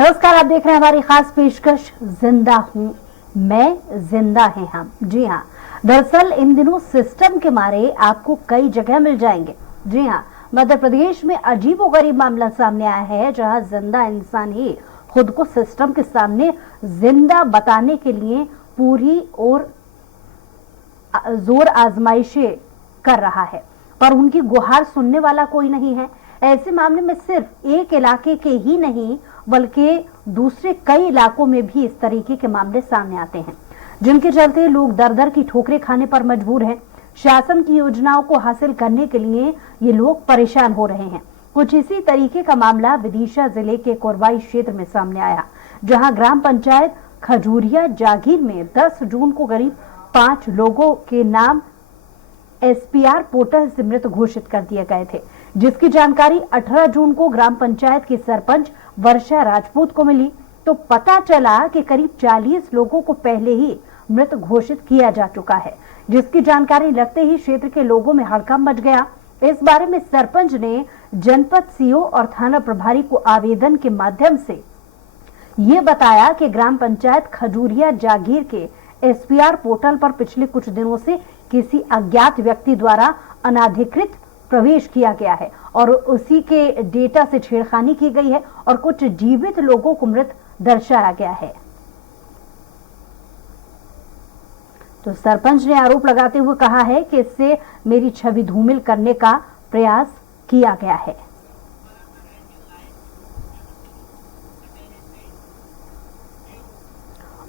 नमस्कार, आप देख रहे हैं हमारी खास पेशकश जिंदा हूं मैं, जिंदा है हम। जी हाँ, दरअसल इन दिनों सिस्टम के मारे आपको कई जगह मिल जाएंगे। जी हाँ, मध्य प्रदेश में अजीबोगरीब मामला सामने आया है, जहां जिंदा इंसान ही खुद को सिस्टम के सामने जिंदा बताने के लिए पूरी और जोर आजमाइशें कर रहा है, पर उनकी गुहार सुनने वाला कोई नहीं है। ऐसे मामले में सिर्फ एक इलाके के ही नहीं बल्कि दूसरे कई इलाकों में भी इस तरीके के मामले सामने आते हैं, जिनके चलते लोग दर दर की ठोकरें खाने पर मजबूर हैं। शासन की योजनाओं को हासिल करने के लिए ये लोग परेशान हो रहे हैं। कुछ इसी तरीके का मामला विदिशा जिले के कोरवाई क्षेत्र में सामने आया, जहां ग्राम पंचायत खजूरिया जागीर में 10 जून को करीब 5 लोगों के नाम एसपीआर पोर्टल से मृत घोषित कर दिए गए थे, जिसकी जानकारी 18 जून को ग्राम पंचायत की सरपंच वर्षा राजपूत को मिली तो पता चला कि करीब 40 लोगों को पहले ही मृत घोषित किया जा चुका है, जिसकी जानकारी लगते ही क्षेत्र के लोगों में हड़कंप मच गया। इस बारे में सरपंच ने जनपद सीओ और थाना प्रभारी को आवेदन के माध्यम से ये बताया कि ग्राम पंचायत खजूरिया जागीर के एसपीआर पोर्टल पर पिछले कुछ दिनों से किसी अज्ञात व्यक्ति द्वारा अनाधिकृत प्रवेश किया गया है और उसी के डेटा से छेड़खानी की गई है और कुछ जीवित लोगों को मृत दर्शाया गया है। तो सरपंच ने आरोप लगाते हुए कहा है कि इससे मेरी छवि धूमिल करने का प्रयास किया गया है।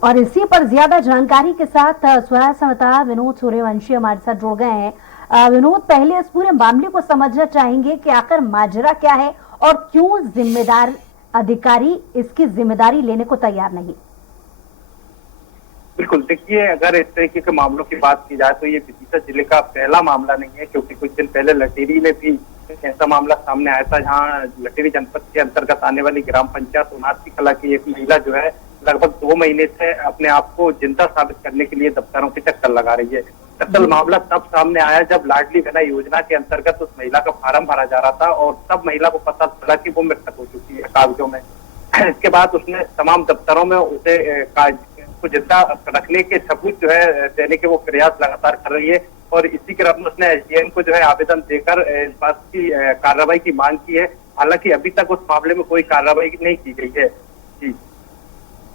और इसी पर ज्यादा जानकारी के साथ स्वराज संवाददाता विनोद सूर्यवंशी हमारे साथ जुड़ गए हैं। विनोद, पहले इस पूरे मामले को समझना चाहेंगे कि आखिर माजरा क्या है और क्यों जिम्मेदार अधिकारी इसकी जिम्मेदारी लेने को तैयार नहीं। बिल्कुल, देखिए, अगर इस तरीके के मामलों की बात की जाए तो ये विदिशा जिले का पहला मामला नहीं है, क्योंकि कुछ दिन पहले लटेरी में भी ऐसा मामला सामने आया था, जहां लटेरी जनपद के अंतर्गत आने वाली ग्राम पंचायत उनासी कला की एक महिला जो है लगभग 2 महीने से अपने आप को जिंदा साबित करने के लिए दफ्तरों के चक्कर लगा रही है। दरअसल मामला तब सामने आया जब लाडली बहना योजना के अंतर्गत उस महिला का फार्म भरा जा रहा था और तब महिला को पता चला कि वो मृतक हो चुकी है कागजों में। इसके बाद उसने तमाम दफ्तरों में उसे जिंदा रखने के सबूत जो है देने के वो प्रयास लगातार कर रही है और इसी क्रम में उसने एसडीएम को जो है आवेदन देकर इस बात की कार्रवाई की मांग की है। हालांकि अभी तक उस मामले में कोई कार्रवाई नहीं की गई है।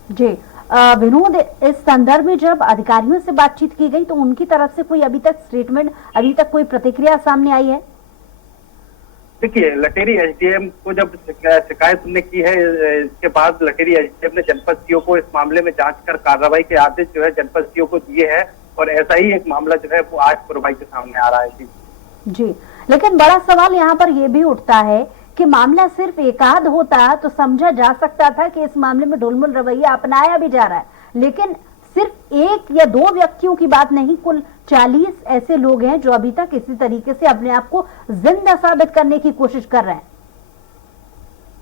जी विनोद, इस संदर्भ में जब अधिकारियों से बातचीत की गई तो उनकी तरफ से कोई अभी तक स्टेटमेंट, अभी तक कोई प्रतिक्रिया सामने आई है? देखिए, लटेरी एसडीएम को जब शिकायत हमने की है, इसके बाद लटेरी एसडीएम ने जनपद सीओ को इस मामले में जांच कर कार्रवाई के आदेश जो है जनपद सीओ को दिए हैं और ऐसा ही एक मामला जो है वो आज कार्रवाई के सामने आ रहा है। जी, लेकिन बड़ा सवाल यहाँ पर यह भी उठता है कि मामला सिर्फ एकाध होता तो समझा जा सकता था कि इस मामले में ढुलमुल रवैया अपनाया भी जा रहा है, लेकिन सिर्फ 1 या 2 व्यक्तियों की बात नहीं, कुल 40 ऐसे लोग हैं जो अभी तक इसी तरीके से अपने आप को जिंदा साबित करने की कोशिश कर रहे हैं।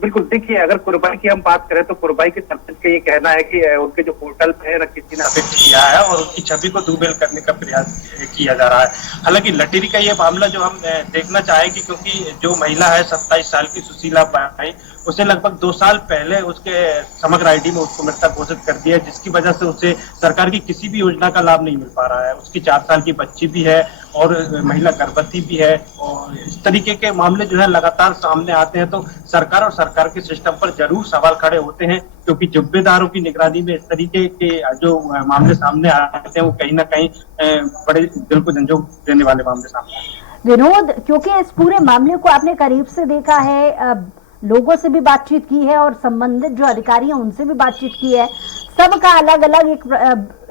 बिल्कुल, देखिए, अगर कुरबाई की हम बात करें तो कुरबाई के सरपंच का ये कहना है कि उनके जो पोर्टल पे है किसी ने अपेक्षा किया है और उनकी छवि को धूमिल करने का प्रयास किया जा रहा है। हालांकि लटेरी का ये मामला जो हम देखना चाहेंगे, क्योंकि जो महिला है 27 साल की सुशीला बाई, उसे लगभग 2 साल पहले उसके समग्र आईडी में उसको मृतक घोषित कर दिया, जिसकी वजह से उसे सरकार की किसी भी योजना का लाभ नहीं मिल पा रहा है। उसकी 4 साल की बच्ची भी है और महिला गर्भवती भी है और इस तरीके के मामले जो है लगातार सामने आते हैं तो सरकार और सरकार के सिस्टम पर जरूर सवाल खड़े होते हैं, क्योंकि जिम्मेदारों की निगरानी में इस तरीके के जो मामले सामने आते हैं वो कहीं ना कहीं बड़े दिल को झंझोर देने वाले मामले सामने आते हैं। विनोद, क्योंकि इस पूरे मामले को आपने करीब से देखा है, लोगों से भी बातचीत की है और संबंधित जो अधिकारी हैं उनसे भी बातचीत की है, सबका अलग अलग एक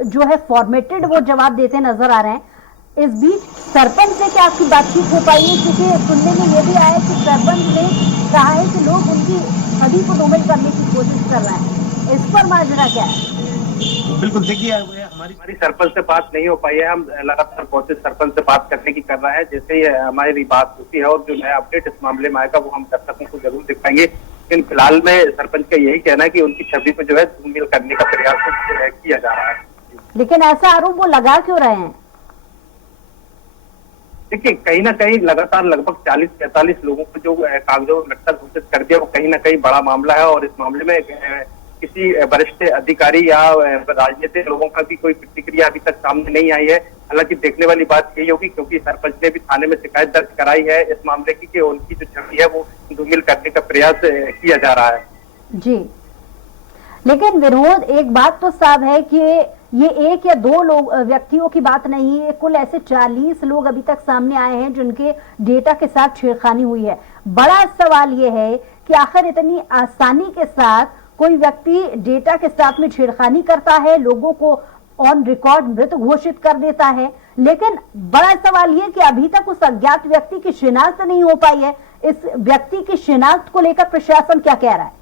जो है फॉर्मेटेड वो जवाब देते नजर आ रहे हैं। इस बीच सरपंच से क्या आपकी बातचीत हो पाई है? क्योंकि सुनने में ये भी आया कि सरपंच ने कहा है कि लोग उनकी छवि को धूमिल करने की कोशिश कर रहे हैं, इस पर माजरा क्या है? बिल्कुल, देखिए, हमारी सरपंच से बात नहीं हो पाई है। हम लगातार कोशिश सरपंच से बात करने की कर रहे हैं। जैसे ही हमारी बात होती है और जो नया अपडेट इस मामले में आएगा वो हम दर्शकों को जरूर दिखाएंगे, लेकिन फिलहाल में सरपंच का यही कहना है कि उनकी छवि को जो है धूमिल करने का प्रयास किया जा रहा है। लेकिन ऐसा आरोप वो लगा क्यों रहे हैं? देखिए कहीं ना कहीं लगातार लगभग 40-45 लोगों को जो कागजों में मृतक घोषित कर दिया, वो कहीं ना कहीं बड़ा मामला है। और इस मामले में किसी वरिष्ठ अधिकारी या राजनीतिक लोगों का भी कोई प्रतिक्रिया अभी तक सामने नहीं आई है। हालांकि देखने वाली बात यही होगी, क्योंकि सरपंच ने भी थाने में शिकायत दर्ज कराई है इस मामले की कि उनकी जो छवि है वो धूमिल करने का प्रयास किया जा रहा है। जी, लेकिन विनोद, एक बात तो साफ है कि ये एक या दो लोग व्यक्तियों की बात नहीं है, कुल ऐसे 40 लोग अभी तक सामने आए हैं जिनके डेटा के साथ छेड़खानी हुई है। बड़ा सवाल ये है कि आखिर इतनी आसानी के साथ कोई व्यक्ति डेटा के साथ में छेड़खानी करता है, लोगों को ऑन रिकॉर्ड मृत घोषित कर देता है, लेकिन बड़ा सवाल ये कि अभी तक उस अज्ञात व्यक्ति की शिनाख्त नहीं हो पाई है। इस व्यक्ति की शिनाख्त को लेकर प्रशासन क्या कह रहा है?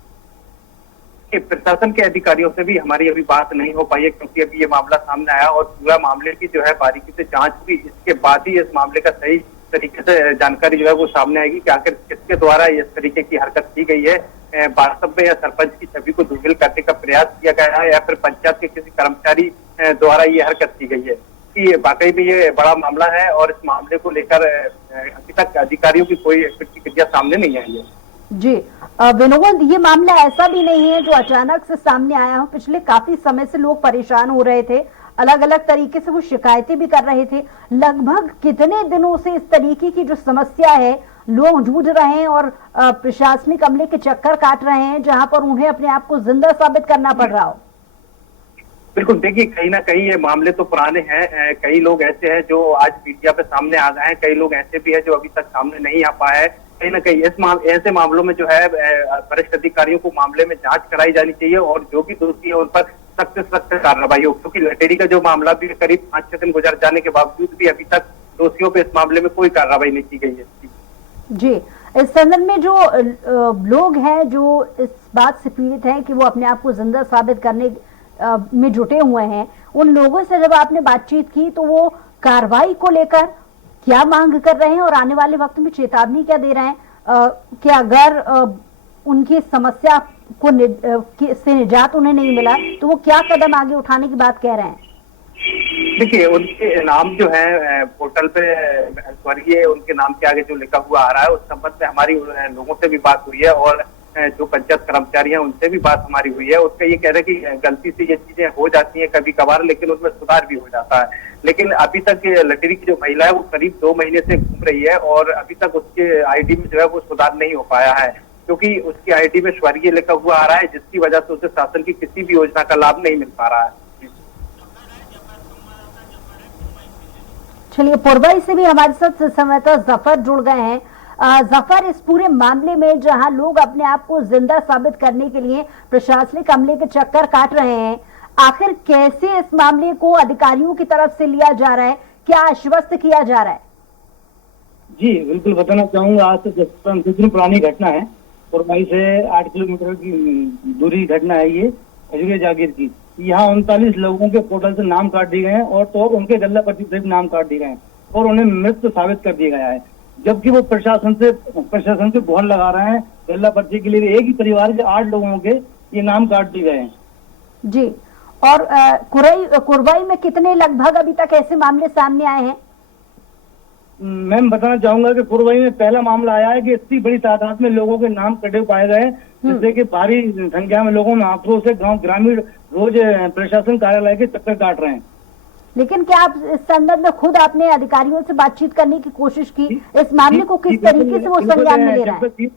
प्रशासन के अधिकारियों से भी हमारी अभी बात नहीं हो पाई है, क्योंकि अभी ये मामला सामने आया और पूरा मामले की जो है बारीकी से जांच हुई। इसके बाद ही इस मामले का सही तरीके से जानकारी जो है वो सामने आएगी कि आखिर किसके द्वारा इस तरीके की हरकत की गई है। वास्तव में या सरपंच की छवि को धूमिल करने का प्रयास किया गया है या फिर पंचायत के किसी कर्मचारी द्वारा ये हरकत की गई है, कि वाकई में ये बड़ा मामला है। और इस मामले को लेकर अभी तक अधिकारियों की कोई प्रतिक्रिया सामने नहीं आई है। जी विनोद, ये मामला ऐसा भी नहीं है जो अचानक से सामने आया हो। पिछले काफी समय से लोग परेशान हो रहे थे, अलग अलग तरीके से वो शिकायतें भी कर रहे थे। लगभग कितने दिनों से इस तरीके की जो समस्या है लोग जूझ रहे हैं और प्रशासनिक अमले के चक्कर काट रहे हैं, जहां पर उन्हें अपने आप को जिंदा साबित करना पड़ रहा हो? बिल्कुल, देखिए कहीं ना कहीं ये मामले तो पुराने हैं। कई लोग ऐसे हैं जो आज मीडिया पे सामने आ गए हैं, कई लोग ऐसे भी हैं जो अभी तक सामने नहीं आ पाए हैं। कहीं ना कहीं ऐसे मामलों में जो है वरिष्ठ अधिकारियों को मामले में जांच कराई जानी चाहिए और जो भी दोषी है उन पर सख्त से सख्त कार्रवाई हो। क्योंकि लटेरी का जो मामला भी करीब 5-6 दिन गुजर जाने के बावजूद भी अभी तक दोषियों पे इस मामले में कोई कार्रवाई नहीं की गई है। जी, इस संदर्भ में जो लोग हैं जो इस बात से पीड़ित हैं कि वो अपने आप को जिंदा साबित करने में जुटे हुए हैं, उन लोगों से जब आपने बातचीत की तो वो कार्रवाई को लेकर क्या मांग कर रहे हैं और आने वाले वक्त में चेतावनी क्या दे रहे हैं कि अगर उनकी समस्या को से निजात उन्हें नहीं मिला तो वो क्या कदम आगे उठाने की बात कह रहे हैं? देखिए उनके नाम जो है पोर्टल पे स्वर्गीय उनके नाम के आगे जो लिखा हुआ आ रहा है, उस संबंध में हमारी लोगों से भी बात हुई है और जो पंचायत कर्मचारी हैं उनसे भी बात हमारी हुई है। उसका ये कह रहे हैं कि गलती से ये चीजें हो जाती हैं कभी कभार, लेकिन उसमें सुधार भी हो जाता है। लेकिन अभी तक लटेरी की जो महिला है वो करीब 2 महीने से घूम रही है और अभी तक उसके आईडी में जो है वो सुधार नहीं हो पाया है, क्योंकि उसकी आईडी में स्वर्गीय लिखा हुआ आ रहा है, जिसकी वजह से उसे शासन की किसी भी योजना का लाभ नहीं मिल पा रहा है। चलिए, पुरवाई से भी हमारे साथ संवाददाता जफर जुड़ गए हैं। जफर, इस पूरे मामले में जहां लोग अपने आप को जिंदा साबित करने के लिए प्रशासनिक अमले के चक्कर काट रहे हैं, आखिर कैसे इस मामले को अधिकारियों की तरफ से लिया जा रहा है, क्या आश्वस्त किया जा रहा है? जी बिल्कुल बताना चाहूंगा। आज से कितनी पुरानी घटना है, पुरवाई से 8 किलोमीटर की दूरी घटना है ये खजूरिया जागीर की। यहाँ 39 लोगों के पोर्टल से नाम काट दिए गए हैं और तो उनके गल्ला पट्टी से भी नाम काट दिए गए हैं और उन्हें मृत साबित कर दिया गया है, जबकि वो प्रशासन से गुहार लगा रहे हैं गल्ला पर्ची के लिए। एक ही परिवार के 8 लोगों के ये नाम काट दिए गए हैं। जी, और कुरवाई में कितने लगभग अभी तक ऐसे मामले सामने आए हैं? मैं बताना चाहूंगा कि कुरवाई में पहला मामला आया है कि इतनी बड़ी तादाद में लोगों के नाम कटे पाए गए, जिससे कि भारी संख्या में लोगों में आक्रोश से गांव ग्रामीण रोज प्रशासन कार्यालय के चक्कर काट रहे हैं। लेकिन क्या आप इस संदर्भ में खुद आपने अधिकारियों से बातचीत करने की कोशिश की? इस मामले को किस तरीके से वो संज्ञान में ले रहा है?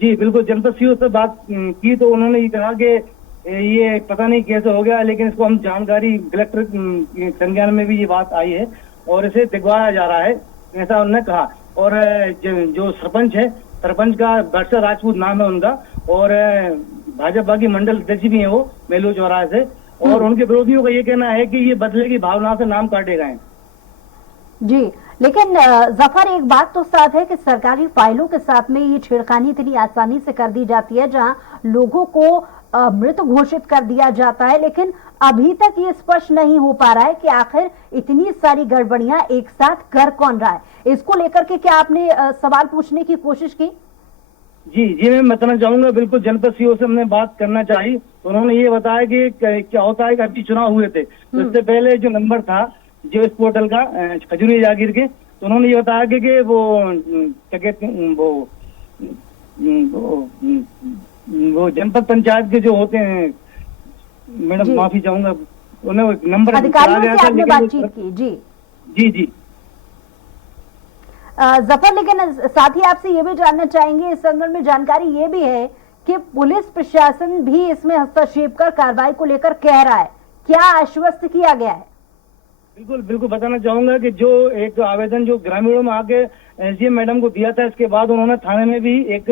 जी बिल्कुल, जनपद सीओ से बात की तो उन्होंने ये कहा कि ये पता नहीं कैसे हो गया, लेकिन इसको हम जानकारी कलेक्टर संज्ञान में भी ये बात आई है और इसे दिखवाया जा रहा है, ऐसा उन्होंने कहा। और जो सरपंच है, सरपंच का वर्षा राजपूत नाम है उनका, और भाजपा की मंडल अध्यक्ष भी है वो मेलू चौराहे से, और उनके विरोधियों का ये कहना है कि ये बदले की भावना से नाम काटे गए हैं। जी, लेकिन जफर, एक बात तो साफ है कि सरकारी फाइलों के साथ में ये छेड़खानी इतनी आसानी से कर दी जाती है, जहां लोगों को मृत घोषित कर दिया जाता है, लेकिन अभी तक ये स्पष्ट नहीं हो पा रहा है कि आखिर इतनी सारी गड़बड़ियां एक साथ कर कौन रहा है। इसको लेकर के क्या आपने सवाल पूछने की कोशिश की? जी मैं बताना चाहूंगा, बिल्कुल जनपद सीओ से हमने बात करना चाहिए तो उन्होंने ये बताया कि क्या होता है कि अभी चुनाव हुए थे तो इससे पहले जो नंबर था जो इस पोर्टल का खजूरिया जागीर के, तो उन्होंने ये बताया कि वो क्या कहते हैं वो जनपद पंचायत के जो होते हैं, जी। मैडम माफी चाहूंगा, उन्हें एक नंबर अधिकारियों चला गया से था, आपने लेकिन बातचीत की? जी जी जी जफर, लेकिन साथ ही आपसे ये भी जानना चाहेंगे, इस संदर्भ में जानकारी ये भी है कि पुलिस प्रशासन भी इसमें हस्तक्षेप कर कार्रवाई को लेकर कह रहा है, क्या आश्वस्त किया गया है? बिल्कुल बिल्कुल बताना चाहूंगा कि जो एक आवेदन जो ग्रामीणों में आके एसडीएम मैडम को दिया था, इसके बाद उन्होंने थाने में भी एक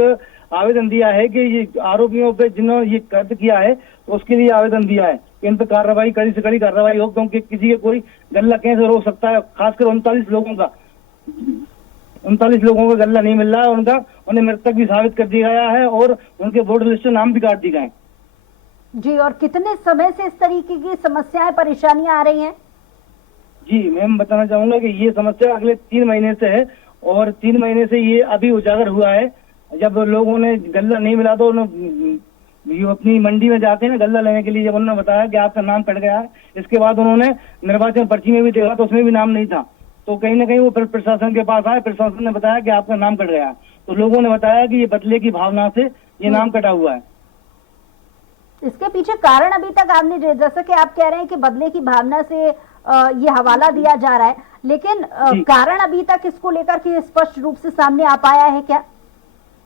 आवेदन दिया है कि ये आरोपियों पे जिन्होंने ये कृत्य किया है तो उसके लिए आवेदन दिया है कि इन पर कार्रवाई, कड़ी से कड़ी कार्रवाई हो, क्योंकि किसी के कोई गल्ला कैसे रोक सकता है। खासकर 39 लोगों का गल्ला नहीं मिल रहा है, उन्हें मृतक भी साबित कर दिया गया है और उनके वोटर लिस्ट में नाम भी काट दिए गए। जी, और कितने समय से इस तरीके की समस्याएं, परेशानियां आ रही हैं? जी मैम बताना चाहूंगा कि ये समस्या अगले 3 महीने से है और 3 महीने से ये अभी उजागर हुआ है। जब लोगों ने गल्ला नहीं मिला तो ये अपनी मंडी में जाते हैं गल्ला लेने के लिए, जब उन्होंने बताया कि आपका नाम कट गया है, इसके बाद उन्होंने निर्वाचन पर्ची में भी देखा तो उसमें भी नाम नहीं था, तो कहीं ना कहीं वो प्रशासन के पास आए, प्रशासन ने बताया कि आपका नाम कट गया है, तो लोगों ने बताया कि ये बदले की भावना से ये नाम कटा हुआ है। इसके पीछे कारण अभी तक आपने, जैसा कि आप कह रहे हैं कि बदले की भावना से ये हवाला दिया जा रहा है, लेकिन कारण अभी तक इसको लेकर के स्पष्ट रूप से सामने आ पाया है क्या?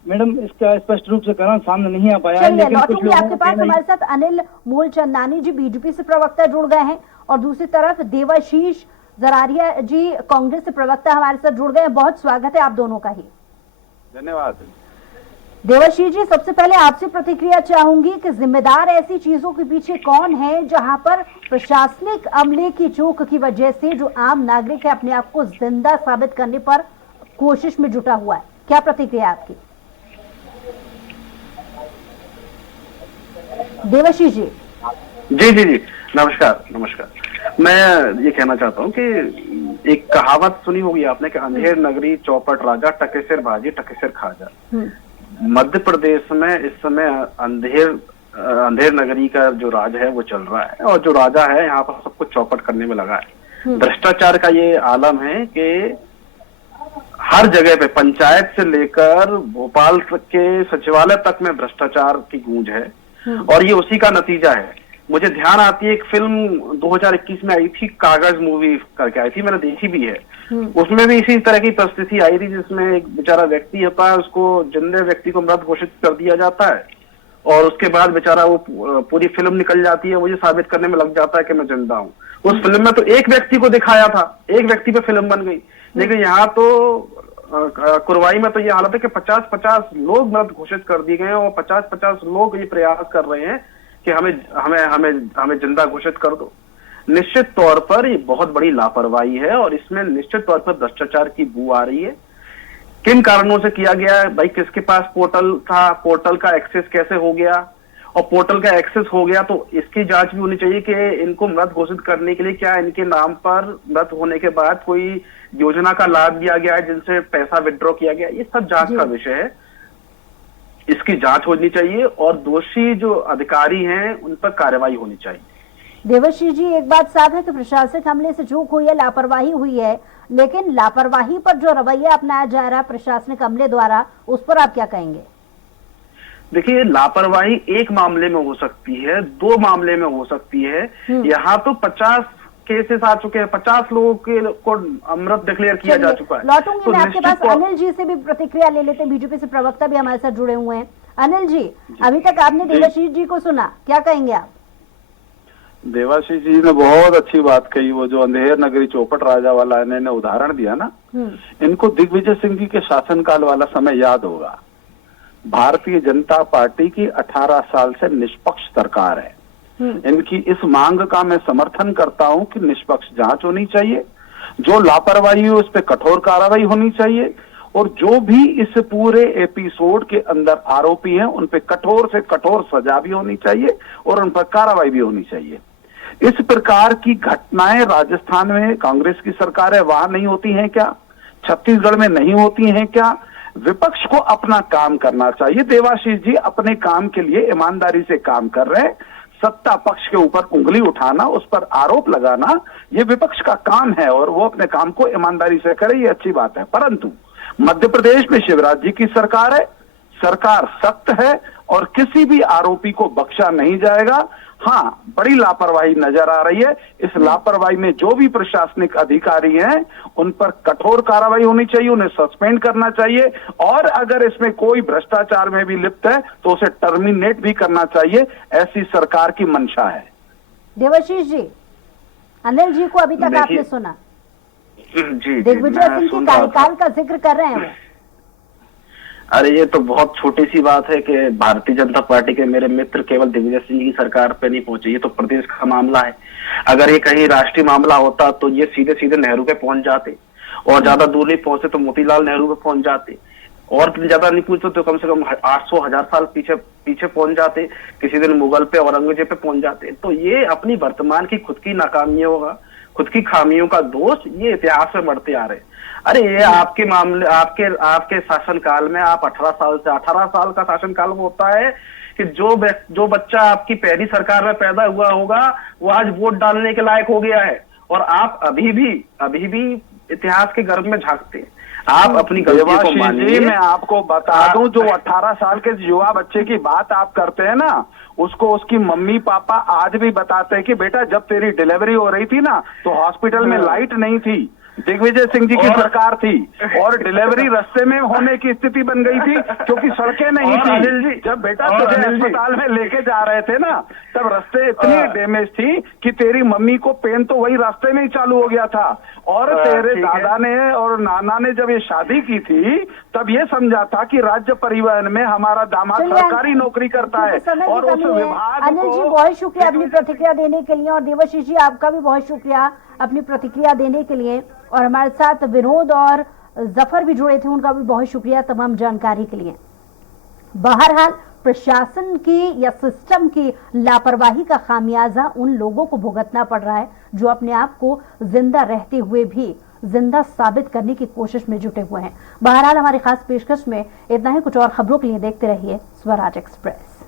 मैडम इसका स्पष्ट रूप से कारण सामने नहीं आ पाया है, चलिए लेकिन लौटूंगी आपके पास। हमारे साथ अनिल मूलचंदानी जी बीजेपी से प्रवक्ता जुड़ गए हैं और दूसरी तरफ देवाशीष जरारिया जी कांग्रेस से प्रवक्ता हमारे साथ जुड़ गए हैं। बहुत स्वागत है आप दोनों का ही। धन्यवाद। देवाशीष जी, सबसे पहले आपसे प्रतिक्रिया चाहूंगी कि जिम्मेदार ऐसी चीजों के पीछे कौन है जहां पर प्रशासनिक अमले की चूक की वजह से जो आम नागरिक है अपने आप को जिंदा साबित करने पर कोशिश में जुटा हुआ है? क्या प्रतिक्रिया आपकी? देवाशीष जी। जी जी जी नमस्कार नमस्कार। मैं ये कहना चाहता हूँ कि एक कहावत सुनी होगी आपने कि अंधेर नगरी चौपट राजा, टकेसर भाजी टकेसर खाजा। मध्य प्रदेश में इस समय अंधेर नगरी का जो राज है वो चल रहा है और जो राजा है यहाँ पर सबको चौपट करने में लगा है। भ्रष्टाचार का ये आलम है कि हर जगह पे पंचायत से लेकर भोपाल के सचिवालय तक में भ्रष्टाचार की गूंज है और ये उसी का नतीजा है। मुझे ध्यान आती है एक फिल्म 2021 में आई थी, कागज मूवी करके आई थी, मैंने देखी भी है। उसमें भी इसी तरह की परिस्थिति आई थी जिसमें एक बेचारा व्यक्ति होता है, उसको जिंदे व्यक्ति को मृत घोषित कर दिया जाता है और उसके बाद बेचारा वो पूरी फिल्म निकल जाती है, मुझे साबित करने में लग जाता है कि मैं जिंदा हूँ। उस फिल्म में तो एक व्यक्ति को दिखाया था, एक व्यक्ति पे फिल्म बन गई, लेकिन यहाँ तो कुरवाई में तो ये हालत है कि 50-50 लोग मृत घोषित कर दिए गए हैं और 50-50 लोग ये प्रयास कर रहे हैं कि हमें जिंदा घोषित कर दो। निश्चित तौर पर ये बहुत बड़ी लापरवाही है और इसमें निश्चित तौर पर भ्रष्टाचार की बू आ रही है। किन कारणों से किया गया है भाई? किसके पास पोर्टल था, पोर्टल का एक्सेस कैसे हो गया, और पोर्टल का एक्सेस हो गया तो इसकी जांच भी होनी चाहिए कि इनको मृत घोषित करने के लिए क्या इनके नाम पर मृत होने के बाद कोई योजना का लाभ दिया गया है जिनसे पैसा विड्रॉ किया गया। ये सब जांच का विषय है, इसकी जांच होनी चाहिए और दोषी जो अधिकारी हैं उन पर कार्रवाई होनी चाहिए। देवाशीष जी, एक बात साफ है कि प्रशासनिक हमले से चूक हुई है, लापरवाही हुई है, लेकिन लापरवाही पर जो रवैया अपनाया जा रहा है प्रशासनिक अमले द्वारा, उस पर आप क्या कहेंगे? देखिए, लापरवाही एक मामले में हो सकती है, 2 मामले में हो सकती है। यहाँ तो 50 केसेस आ चुके हैं, 50 लोगों को अमृत डिक्लेयर किया जा चुका है। लौटूंगी मैं आपके पास। अनिल जी से भी प्रतिक्रिया ले लेते हैं, बीजेपी से प्रवक्ता भी हमारे साथ जुड़े हुए हैं। अनिल जी, अभी तक आपने देवाशीष जी को सुना, क्या कहेंगे आप? देवाशीष जी ने बहुत अच्छी बात कही। वो जो अंधेर नगरी चौपट राजा वाला इन्होंने उदाहरण दिया ना, इनको दिग्विजय सिंह जी के शासनकाल वाला समय याद होगा। भारतीय जनता पार्टी की 18 साल से निष्पक्ष सरकार है। इनकी इस मांग का मैं समर्थन करता हूं कि निष्पक्ष जांच होनी चाहिए, जो लापरवाही हो उस पर कठोर कार्रवाई होनी चाहिए और जो भी इस पूरे एपिसोड के अंदर आरोपी हैं उन पर कठोर से कठोर सजा भी होनी चाहिए और उन पर कार्रवाई भी होनी चाहिए। इस प्रकार की घटनाएं राजस्थान में कांग्रेस की सरकार है वहां नहीं होती हैं क्या? छत्तीसगढ़ में नहीं होती हैं क्या? विपक्ष को अपना काम करना चाहिए। देवाशीष जी अपने काम के लिए ईमानदारी से काम कर रहे हैं। सत्ता पक्ष के ऊपर उंगली उठाना, उस पर आरोप लगाना, ये विपक्ष का काम है और वो अपने काम को ईमानदारी से करे, ये अच्छी बात है। परंतु मध्य प्रदेश में शिवराज जी की सरकार है, सरकार सख्त है और किसी भी आरोपी को बख्शा नहीं जाएगा। हाँ, बड़ी लापरवाही नजर आ रही है। इस लापरवाही में जो भी प्रशासनिक अधिकारी हैं उन पर कठोर कार्रवाई होनी चाहिए, उन्हें सस्पेंड करना चाहिए और अगर इसमें कोई भ्रष्टाचार में भी लिप्त है तो उसे टर्मिनेट भी करना चाहिए। ऐसी सरकार की मंशा है। देवाशीष जी, अनिल जी को अभी तक आपने सुना? जी, दिग्विजय सिंह के कार्यकाल का जिक्र कर रहे हैं वो। अरे ये तो बहुत छोटी सी बात है कि भारतीय जनता पार्टी के मेरे मित्र केवल दिग्विजय सिंह की सरकार पे नहीं पहुंचे। ये तो प्रदेश का मामला है। अगर ये कहीं राष्ट्रीय मामला होता तो ये सीधे सीधे नेहरू पे पहुंच जाते और ज्यादा दूर नहीं पहुंचे तो मोतीलाल नेहरू पे पहुंच जाते और ज्यादा नहीं पूछते तो कम से कम 800-1000 साल पीछे पहुंच जाते, किसी दिन मुगल पे औरंगजेब पे पहुंच जाते। तो ये अपनी वर्तमान की खुद की नाकामियों का, खुद की खामियों का दोष ये इतिहास में बढ़ते आ रहे हैं। अरे ये आपके मामले, आपके शासनकाल में आप 18 साल का शासनकाल में होता है कि जो बच्चा आपकी पहली सरकार में पैदा हुआ होगा वो आज वोट डालने के लायक हो गया है और आप अभी भी इतिहास के गर्भ में झांकते हैं। आप अपनी गलतियों को मानिए। मैं आपको बता दूं, जो 18 साल के युवा बच्चे की बात आप करते हैं ना, उसको उसकी मम्मी पापा आज भी बताते हैं कि बेटा जब तेरी डिलीवरी हो रही थी ना तो हॉस्पिटल में लाइट नहीं थी, दिग्विजय सिंह जी की सरकार थी और डिलीवरी रास्ते में होने की स्थिति बन गई थी क्योंकि सड़कें नहीं थी। जब बेटा तुझे अस्पताल में लेके जा रहे थे ना तब रास्ते इतनी डैमेज थी कि तेरी मम्मी को पेन तो वही रास्ते में ही चालू हो गया था और तेरे दादा ने और नाना ने जब ये शादी की थी तब ये समझा था कि राज्य परिवहन में हमारा दामाद सरकारी नौकरी करता है और उस विभाग को। अनिल जी बहुत शुक्रिया अपनी प्रतिक्रिया देने के लिए और देवाशीष जी आपका भी बहुत शुक्रिया अपनी प्रतिक्रिया देने के लिए और हमारे साथ विनोद और जफर भी जुड़े थे, उनका भी बहुत शुक्रिया तमाम जानकारी के लिए। बहरहाल प्रशासन की या सिस्टम की लापरवाही का खामियाजा उन लोगों को भुगतना पड़ रहा है जो अपने आप को जिंदा रहते हुए भी जिंदा साबित करने की कोशिश में जुटे हुए हैं। बहरहाल हमारी खास पेशकश में इतना ही। कुछ और खबरों के लिए देखते रहिए स्वराज एक्सप्रेस।